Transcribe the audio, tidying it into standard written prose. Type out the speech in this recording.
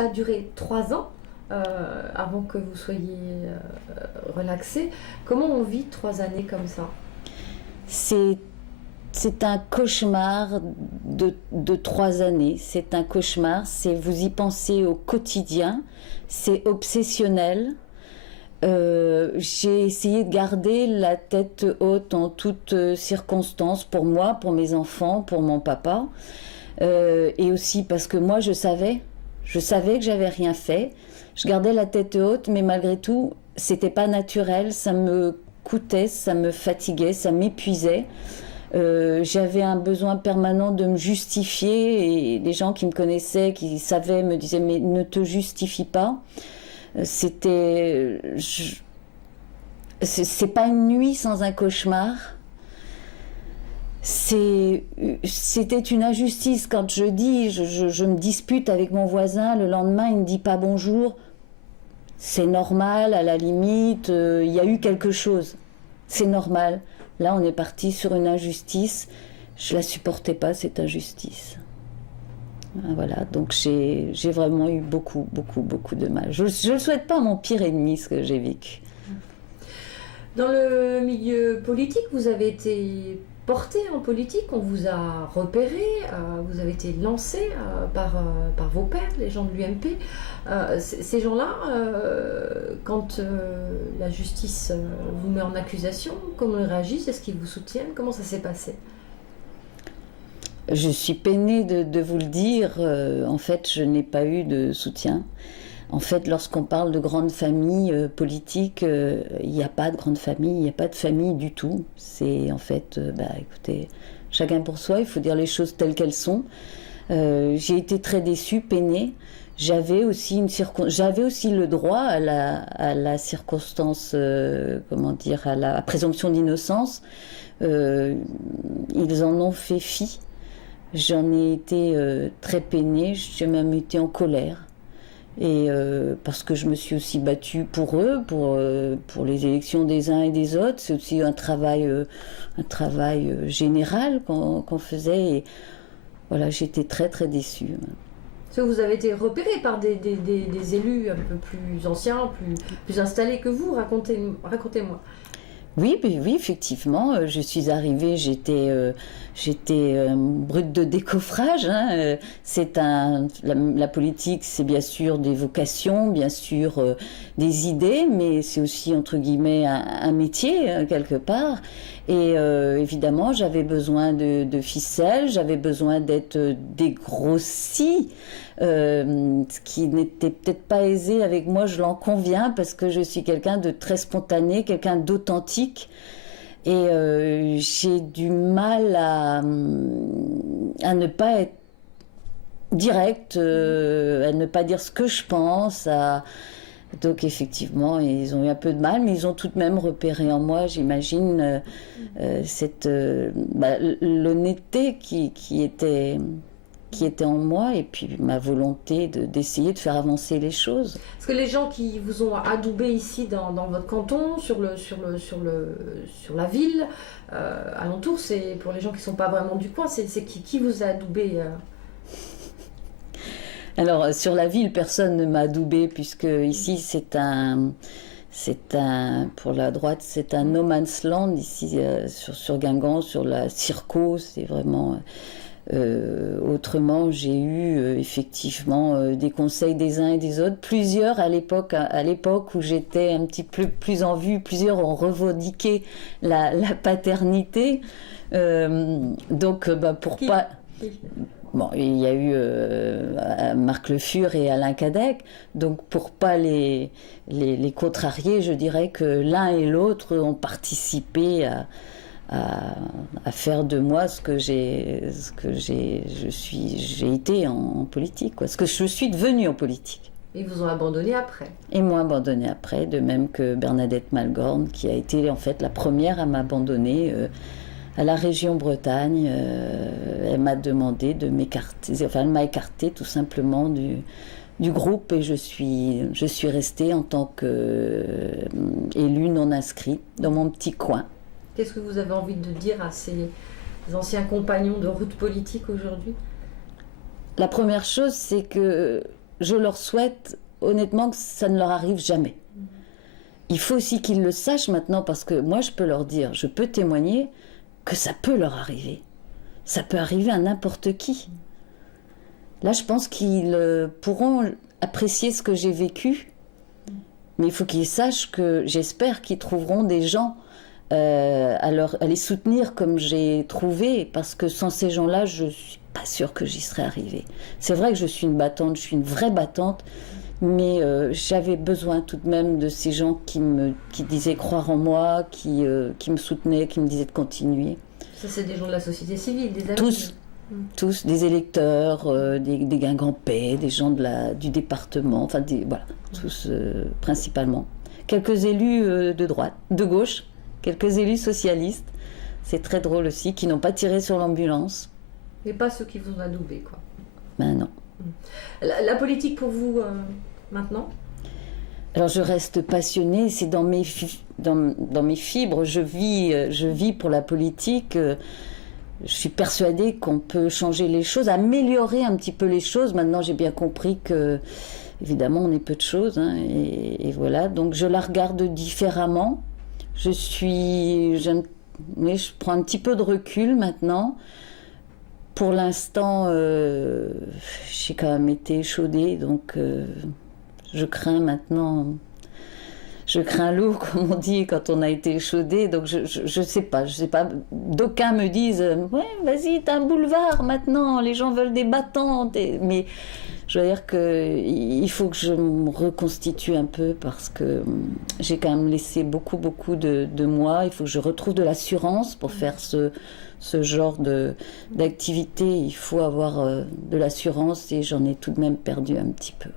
Ça a duré 3 ans avant que vous soyez relaxé. Comment on vit 3 années comme ça? C'est un cauchemar de 3 années. C'est un cauchemar. Vous y pensez au quotidien. C'est obsessionnel. J'ai essayé de garder la tête haute en toutes circonstances pour moi, pour mes enfants, pour mon papa. Et aussi parce que moi, je savais que j'avais rien fait. Je gardais la tête haute, mais malgré tout, c'était pas naturel. Ça me coûtait, ça me fatiguait, ça m'épuisait. J'avais un besoin permanent de me justifier, et les gens qui me connaissaient, qui savaient, me disaient mais ne te justifie pas. C'est pas une nuit sans un cauchemar. C'était une injustice. Quand je me dispute avec mon voisin, le lendemain il ne dit pas bonjour, c'est normal, à la limite, il y a eu quelque chose, c'est normal. Là on est parti sur une injustice, je la supportais pas cette injustice. Voilà, donc j'ai vraiment eu beaucoup de mal. Je ne souhaite pas à mon pire ennemi ce que j'ai vécu. Dans le milieu politique, vous avez été porté en politique, on vous a repéré, vous avez été lancé par vos pairs, les gens de l'UMP. Ces gens-là, quand la justice vous met en accusation, comment ils réagissent? Est-ce qu'ils vous soutiennent? Comment ça s'est passé? Je suis peinée de vous le dire. En fait, je n'ai pas eu de soutien. En fait, lorsqu'on parle de grande famille politique, il n'y a pas de grande famille, il n'y a pas de famille du tout. C'est en fait, écoutez, chacun pour soi, il faut dire les choses telles qu'elles sont. J'ai été très déçue, peinée. J'avais aussi le droit à la circonstance, à la présomption d'innocence. Ils en ont fait fi. J'en ai été très peinée, j'ai même été en colère. Et parce que je me suis aussi battue pour eux, pour les élections des uns et des autres. C'est aussi un travail général qu'on faisait. Et voilà, j'étais très déçue. Parce que vous avez été repéré par des élus un peu plus anciens, plus installés que vous. Racontez-moi. Oui, effectivement, je suis arrivée, j'étais brute de décoffrage. Hein. La politique, c'est bien sûr des vocations, bien sûr des idées, mais c'est aussi entre guillemets un métier quelque part. Et évidemment, j'avais besoin de ficelles, j'avais besoin d'être dégrossie. Ce qui n'était peut-être pas aisé avec moi, je l'en conviens, parce que je suis quelqu'un de très spontané, quelqu'un d'authentique, et j'ai du mal à ne pas être directe, à ne pas dire ce que je pense. Donc effectivement, ils ont eu un peu de mal, mais ils ont tout de même repéré en moi, j'imagine, l'honnêteté qui était en moi, et puis ma volonté d'essayer de faire avancer les choses. Est-ce que les gens qui vous ont adoubé ici dans votre canton, sur la ville, alentour, c'est pour les gens qui ne sont pas vraiment du coin, c'est qui vous a adoubé Alors sur la ville, personne ne m'a adoubé, puisque ici pour la droite, c'est un no man's land ici sur Guingamp, sur la Circo, c'est vraiment. Autrement, j'ai eu effectivement des conseils des uns et des autres, plusieurs à l'époque où j'étais un petit peu plus en vue, plusieurs ont revendiqué la paternité, donc pour Qui? pas. Bon, il y a eu Marc Le Fur et Alain Cadec, donc pour pas les contrarier, je dirais que l'un et l'autre ont participé à faire de moi ce que j'ai été en politique, ce que je suis devenue en politique. Ils vous ont abandonné après. Et m'ont abandonné après, de même que Bernadette Malgorn, qui a été en fait la première à m'abandonner à la région Bretagne. Elle m'a demandé de m'écarter, elle m'a écartée tout simplement du groupe, et je suis restée en tant qu'élue non inscrite dans mon petit coin. Qu'est-ce que vous avez envie de dire à ces anciens compagnons de route politique aujourd'hui? La première chose, c'est que je leur souhaite honnêtement que ça ne leur arrive jamais. Il faut aussi qu'ils le sachent maintenant, parce que moi je peux leur dire, je peux témoigner que ça peut leur arriver. Ça peut arriver à n'importe qui. Là, je pense qu'ils pourront apprécier ce que j'ai vécu, mais il faut qu'ils sachent que j'espère qu'ils trouveront des gens à les soutenir comme j'ai trouvé, parce que sans ces gens-là, je ne suis pas sûre que j'y serais arrivée. C'est vrai que je suis une battante, je suis une vraie battante, mais j'avais besoin tout de même de ces gens qui disaient croire en moi, qui me soutenaient, qui me disaient de continuer. Ça, c'est des gens de la société civile, des amis. Tous, des électeurs, des Guingampais, des gens du département, enfin voilà, tous principalement. Quelques élus de gauche, quelques élus socialistes, c'est très drôle aussi, qui n'ont pas tiré sur l'ambulance. Mais pas ceux qui vous ont adoubé, quoi. Ben non. La politique pour vous, maintenant ? Alors je reste passionnée, c'est dans mes fibres, je vis pour la politique. Je suis persuadée qu'on peut changer les choses, améliorer un petit peu les choses. Maintenant, j'ai bien compris que, évidemment, on est peu de choses, hein, et voilà. Donc, je la regarde différemment. Je prends un petit peu de recul maintenant. Pour l'instant, j'ai quand même été échaudée, donc je crains maintenant. Je crains l'eau, comme on dit, quand on a été échaudé. Donc, je sais pas. D'aucuns me disent « Ouais, vas-y, t'as un boulevard maintenant, les gens veulent des battantes. » Mais je veux dire qu'il faut que je me reconstitue un peu, parce que j'ai quand même laissé beaucoup de moi. Il faut que je retrouve de l'assurance pour faire ce genre d'activité. Il faut avoir de l'assurance, et j'en ai tout de même perdu un petit peu.